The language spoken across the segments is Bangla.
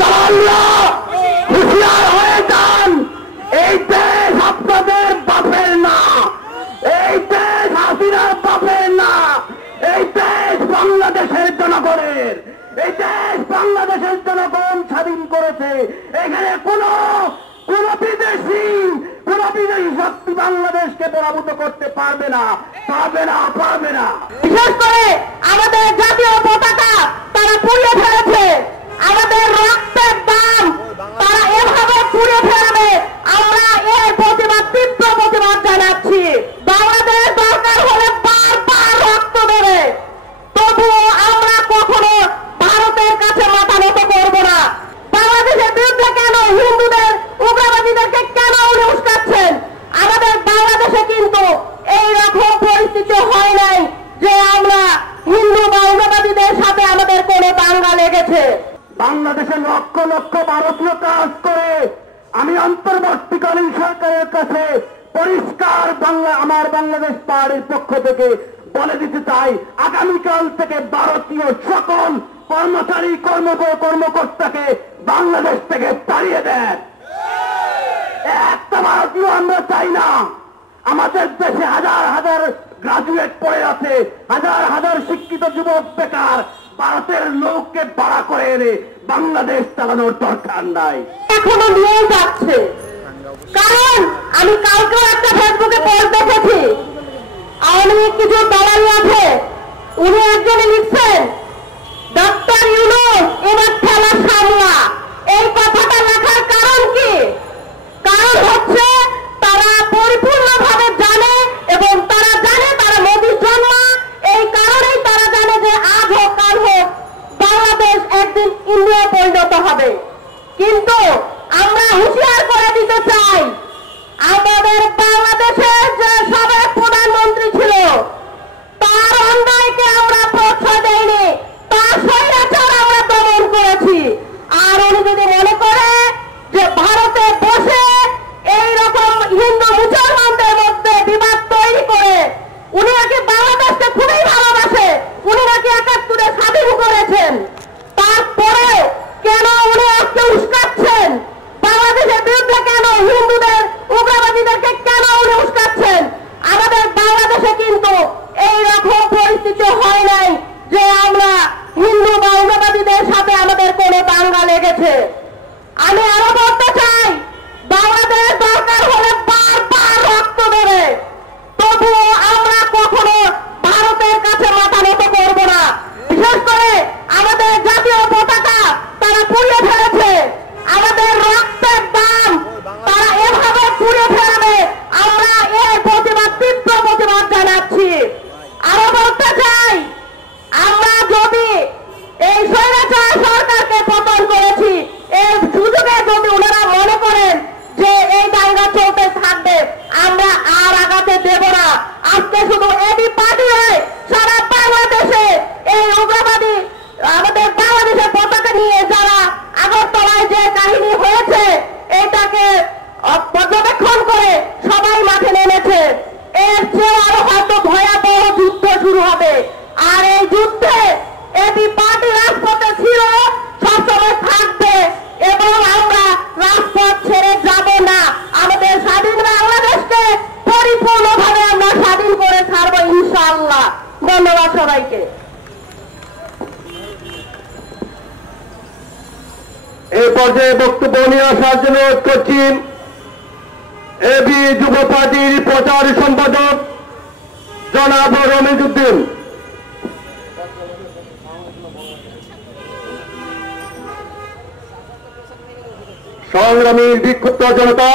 দালালরা হুঁশিয়ার হয়ে যান, এই দেশ আপনাদের বাপের না, এই দেশ হাসিনার বাপের না, এই দেশ বাংলাদেশের জনগণের, এই দেশ বাংলাদেশের জনগণ স্বাধীন করেছে। এখানে কোন বিদেশি শক্তি বাংলাদেশকে পরাভূত করতে পারবে না, পারবে না, পারবে না। বিশেষ করে আমাদের জাতীয় পতাকা তারা পুড়িয়ে ফেলেছে, আমাদের রক্তের দাম তারা এভাবে পুড়িয়ে ফেলবে, আমরা এর প্রতিবাদ, তীব্র প্রতিবাদ জানাচ্ছি। বাংলাদেশ দরকার হলে বারবার রক্ত দেবে, তবুও আমরা কখনো ভারতের কাছে মাথা নত করব না। বাংলাদেশের বিরুদ্ধে কেন হিন্দুদের, উগ্রবাদীদেরকে কেন উনি উস্কাচ্ছেন? আমাদের বাংলাদেশে কিন্তু এইরকম পরিস্থিতি হয় নাই যে আমরা হিন্দু বা উগ্রবাদীদের সাথে আমাদের কোনো দাঙ্গা লেগেছে। বাংলাদেশের লক্ষ লক্ষ ভারতীয় কাজ করে আমি অন্তর্বর্তীকালীন সরকারের কাছে পরিষ্কার আমার বাংলাদেশ পার্টির পক্ষ থেকে বলে দিতে চাই, আগামীকাল থেকে ভারতীয় সকল কর্মচারী কর্মকর্তাকে বাংলাদেশ থেকে তাড়িয়ে দেন। একটা ভারতীয় আমরা চাই না। আমাদের দেশে হাজার হাজার গ্রাজুয়েট পড়ে আছে, হাজার হাজার শিক্ষিত যুবক বেকার। ভারতের লোককে ভাড়া করে এনে বাংলাদেশ চালানোর দরকার নাই। এখনো নিয়ে যাচ্ছে, কারণ আমি কালকেও একটা ফেসবুকে পোস্ট দেখেছি, আওয়ামী লীগ কিছু দালালি আছে, উনি একজনে লিখছেন ডক্টর ইউনূস এবার খেলা সামলা। এই কথাটা লেখার কারণ কি? কারণ হচ্ছে তারা পরিপূর্ণভাবে জানে, এবং তারা জানে তারা মোদির জন্ম, এই কারণেই তারা জানে যে আজ হোক কাল হোক বাংলাদেশ একদিন ইন্ডিয়া পরিণত হবে। কিন্তু আমরা হুঁশিয়ার করে দিতে চাই, আমাদের বাংলাদেশের যে সাবেক প্রধানমন্ত্রী ছিল তার অন্যায়কে আমরা প্রশ্রয় দেইনি, তার স্বৈরাচার আমরা দমন করেছি। আর উনি যদি মনে করে যে ভারতে বসে এইরকম হিন্দু মুসলমানদের মধ্যে বিবাদ তৈরি করে, উনি নাকি বাংলাদেশকে খুবই ভালোবাসে, উনি নাকি ৭১-এ স্বাধীন করেছেন, তারপরেও কেন উনি আজকে উস্কাচ্ছেন? বাংলাদেশের বিরুদ্ধে কেন হিন্দুদের, উগ্রবাদীদেরকে কেন উনি উস্কাচ্ছেন? আমাদের বাংলাদেশে কিন্তু এইরকম পরিস্থিতি হয় নাই যে আমরা হিন্দু বা উগ্রবাদীদের সাথে আমাদের কোনো দাঙ্গা লেগেছে। আমি আরো বলতে চাই, বাংলাদেশ দরকার হলে বারবার রক্ত দেবে, তবুও আমরা কখনো ভারতের কাছে মাথা নত করব না। বিশেষ করে আমাদের জাতীয় পতাকা তারা পুড়িয়ে ফেলেছে, আমাদের রক্তের দাম তারা এভাবে পুড়িয়ে ফেলবে, আমরা এর প্রতিবাদ, তীব্র প্রতিবাদ জানাচ্ছি। আরো বলতে চাই, আমরা যদি এই স্বৈরাচার সরকারকে পতন করেছি, এর সুযোগে যদি ওনারা মনে করেন যে এই দাঙ্গা চলতে থাকবে, আমরা আর আগাতে দেব না। আজকে শুধু এবি পার্টি নয়, সারা বাংলাদেশে এই উগ্রবাদী আমাদের বাংলাদেশের পতাকা নিয়ে যারা আগরতলায় যে কাহিনী হয়েছে এটাকে পর্যবেক্ষণ করে সবাই মাঠে নেমেছে। এর চেয়ে আরো হয়তো ভয়াবহ যুদ্ধ শুরু হবে, আর এই যুদ্ধে এবি পার্টি রাজপথে ছিল, সবসময় থাকবে, এবং আমরা রাজপথ ছেড়ে যাব না। আমাদের স্বাধীন বাংলাদেশকে পরিপূর্ণভাবে আমরা স্বাধীন করে ছাড়বো ইনশাআল্লাহ। ধন্যবাদ সবাইকে। এই পর্যায়ে বক্তব্য নিয়ে আসার জন্য অনুরোধ করছি এবি যুব পার্টির প্রচার সম্পাদক জনাব রমিজ উদ্দিন। সংগ্রামী বিক্ষুব্ধ জনতা,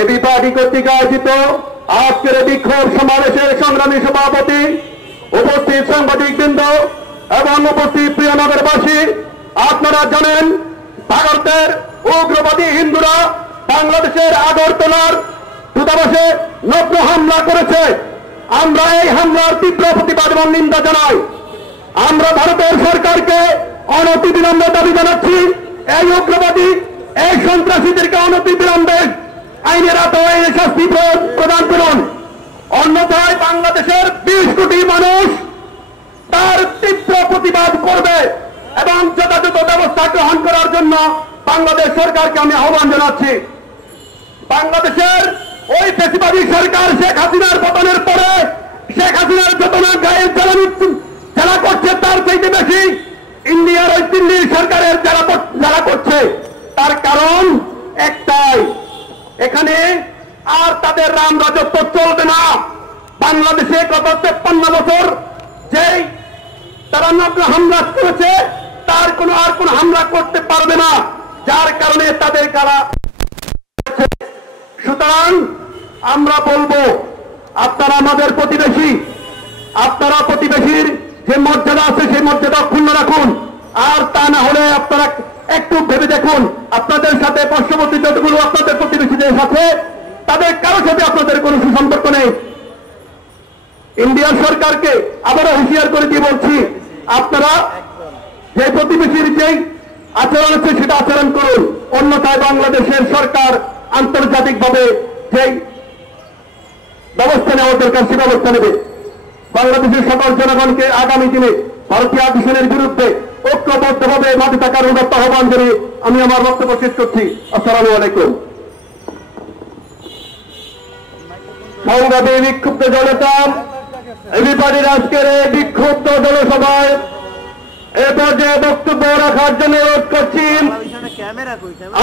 এবি পার্টি কর্তৃক আয়োজিত আজকের বিক্ষোভ সমাবেশের সংগ্রামী সভাপতি, উপস্থিত সাংবাদিকবৃন্দ এবং উপস্থিত প্রিয় নগরবাসী, আপনারা জানেন ভারতের উগ্রবাদী হিন্দুরা বাংলাদেশের আগরতলার দূতাবাসে নগ্ন হামলা করেছে। আমরা এই হামলার তীব্র প্রতিবাদ এবং নিন্দা জানাই। আমরা ভারতের সরকারকে অনতিবিলম্বে দাবি জানাচ্ছি, এই উগ্রবাদী, এই সন্ত্রাসীদেরকে অনতিবিলম্বে আইনের আওতায় শাস্তি প্রদান করুন, অন্যথায় বাংলাদেশের 20 কোটি মানুষ তার তীব্র প্রতিবাদ করবে এবং যথাযথ ব্যবস্থা গ্রহণ জন্য বাংলাদেশ সরকারকে আমি আহ্বান জানাচ্ছি। বাংলাদেশের ওই ফ্যাসিবাদী সরকার শেখ হাসিনার পতনের পরে শেখ হাসিনার যত না গায়ের জ্বালা করছে তার চাইতে বেশি ইন্ডিয়ার ওই দিল্লির সরকারের জ্বালা করছে। তার কারণ একটাই, এখানে আর তাদের রাম রাজত্ব চলবে না। বাংলাদেশে গত 53 বছর যেই তারা হামলা করেছে তার আর কোনো হামলা করতে পারবে না, যার কারণে তাদের কারা। সুতরাং আমরা বলবো, আপনারা আমাদের প্রতিবেশী, আপনারা প্রতিবেশীর যে মর্যাদা আছে সেই মর্যাদা ক্ষুণ্ণ রাখুন। আর তা না হলে আপনারা একটু ভেবে দেখুন, আপনাদের সাথে পার্শ্ববর্তী যতগুলো আপনাদের প্রতিবেশীদের সাথে তাদের কারোর সাথে আপনাদের কোনো সুসম্পর্ক নেই। ইন্ডিয়ার সরকারকে আবারও হুঁশিয়ার করে দিয়ে বলছি, আপনারা যে প্রতিবেশীর যেই আচরণ আছে সেটা আচরণ করুন, অন্যথায় বাংলাদেশের সরকার আন্তর্জাতিকভাবে যেই ব্যবস্থা নেওয়া দরকার সে ব্যবস্থা নেবে। বাংলাদেশের সকল জনগণকে আগামী দিনে ভারতীয় আগ্রাসনের বিরুদ্ধে ঐক্যবদ্ধভাবে মাঠে থাকার উদাত্ত আহ্বান জানিয়ে আমি আমার বক্তব্য শেষ করছি। আসসালামু আলাইকুম। সংগ্রামী বিক্ষুব্ধ জনতা, এবিপার্টির আজকের এই বিক্ষুব্ধ জনসভায় এ পর্যায়ে বক্তব্য রাখার জন্য অনুরোধ করছি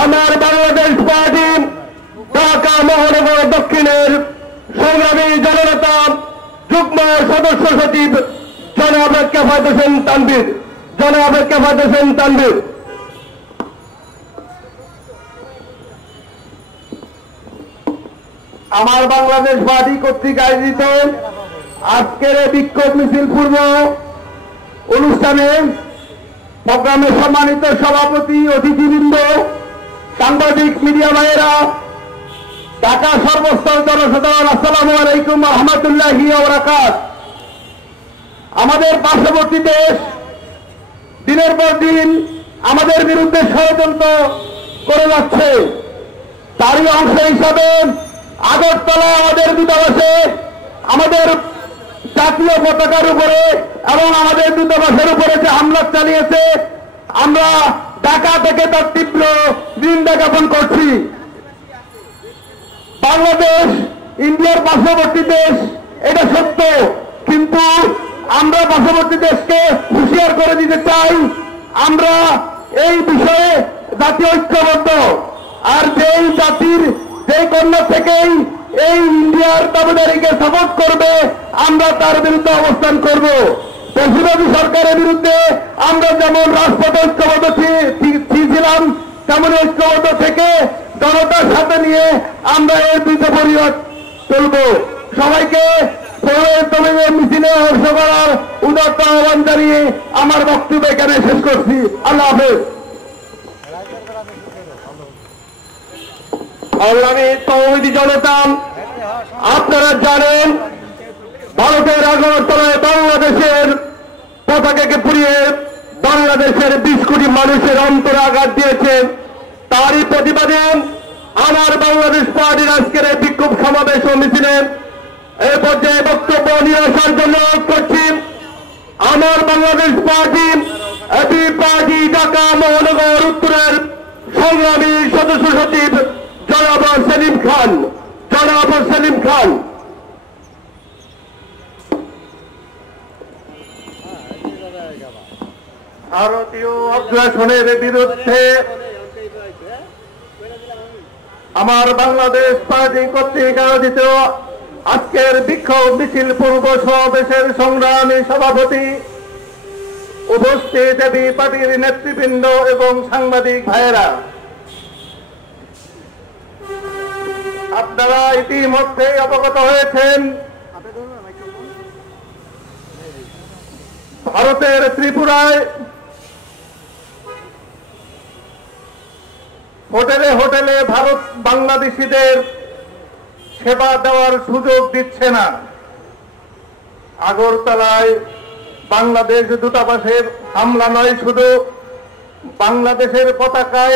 আমার বাংলাদেশ পার্টি ঢাকা মহানগর দক্ষিণের সংগ্রামী জননেতা যুগ্ম সদস্য সচিব জনাব কেফায়েত হোসেন তানভীর। জনাব কেফায়েত হোসেন তানভীর। আমার বাংলাদেশ পার্টি কর্তৃক আয়োজিত আজকের বিক্ষোভ মিছিল পূর্ব অনুষ্ঠানে প্রোগ্রামের সম্মানিত সভাপতি, অতিথিবৃন্দ, সাংবাদিক, মিডিয়া ভাইয়েরা, ঢাকা সর্বস্তর জনসাধারণ, আসসালামু আলাইকুম ওয়া রাহমাতুল্লাহি ওয়া বারাকাতুহু। আমাদের পার্শ্ববর্তী দেশ দিনের পর দিন আমাদের বিরুদ্ধে ষড়যন্ত্র করে যাচ্ছে। তারই অংশ হিসাবে আগরতলা আমাদের দূতাবাসে আমাদের জাতীয় পতাকার উপরে এবং আমাদের দূতাবাসের উপরে যে হামলা চালিয়েছে, আমরা ঢাকা থেকে তার তীব্র নিন্দা জ্ঞাপন করছি। বাংলাদেশ ইন্ডিয়ার পার্শ্ববর্তী দেশ, এটা সত্য, কিন্তু আমরা পার্শ্ববর্তী দেশকে হুঁশিয়ার করে দিতে চাই, আমরা এই বিষয়ে জাতীয় ঐক্যবদ্ধ। আর যেই জাতির যেই কন্যা থেকেই এই ইন্ডিয়ার দাবিদারিকে সাপোর্ট করবে, আমরা তার বিরুদ্ধে অবস্থান করব। ফ্যাসিবাদী সরকারের বিরুদ্ধে আমরা যেমন রাজপথে ঐক্যবদ্ধ ছিলাম, তেমন ঐক্যবদ্ধ থেকে জনতার সাথে নিয়ে আমরা এর বিরুদ্ধে পরিবার চলব। সবাইকে মিছিলে অংশ করার উদাত্ত আহ্বান জানিয়ে আমার বক্তব্য এখানে শেষ করছি। আল্লাহ হাফেজ। সংগ্রামী তৌহিদি জনতা, আপনারা জানেন ভারতের আগরতলায় বাংলাদেশের পতাকাকে পুড়িয়ে বাংলাদেশের 20 কোটি মানুষের অন্তরে আঘাত দিয়েছে। তারই প্রতিবাদে আমার বাংলাদেশ পার্টির আজকের এই বিক্ষোভ সমাবেশ ও মিছিলে এই পর্যায়ে বক্তব্য নিয়ে আসার জন্য অনুরোধ করছি আমার Bangladesh party AB party Dhaka মহানগর উত্তরের সংগ্রামী সদস্য সচিব জনাব সেলিম খান। জনাব সেলিম খান। ভারতীয় আগ্রাসনের বিরুদ্ধে আমার বাংলাদেশ পার্টি কর্তৃক আয়োজিত আজকের বিক্ষোভ মিছিল পূর্ব সমাবেশের সংগ্রামী সভাপতি, উপস্থিত এবি পার্টির নেতৃবৃন্দ এবং সাংবাদিক ভাইয়েরা, আপনারা ইতিমধ্যে অবগত হয়েছেন ভারতের ত্রিপুরায় হোটেলে হোটেলে ভারত বাংলাদেশিদের সেবা দেওয়ার সুযোগ দিচ্ছে না। আগরতলায় বাংলাদেশ দূতাবাসের হামলা নয়, শুধু বাংলাদেশের পতাকায়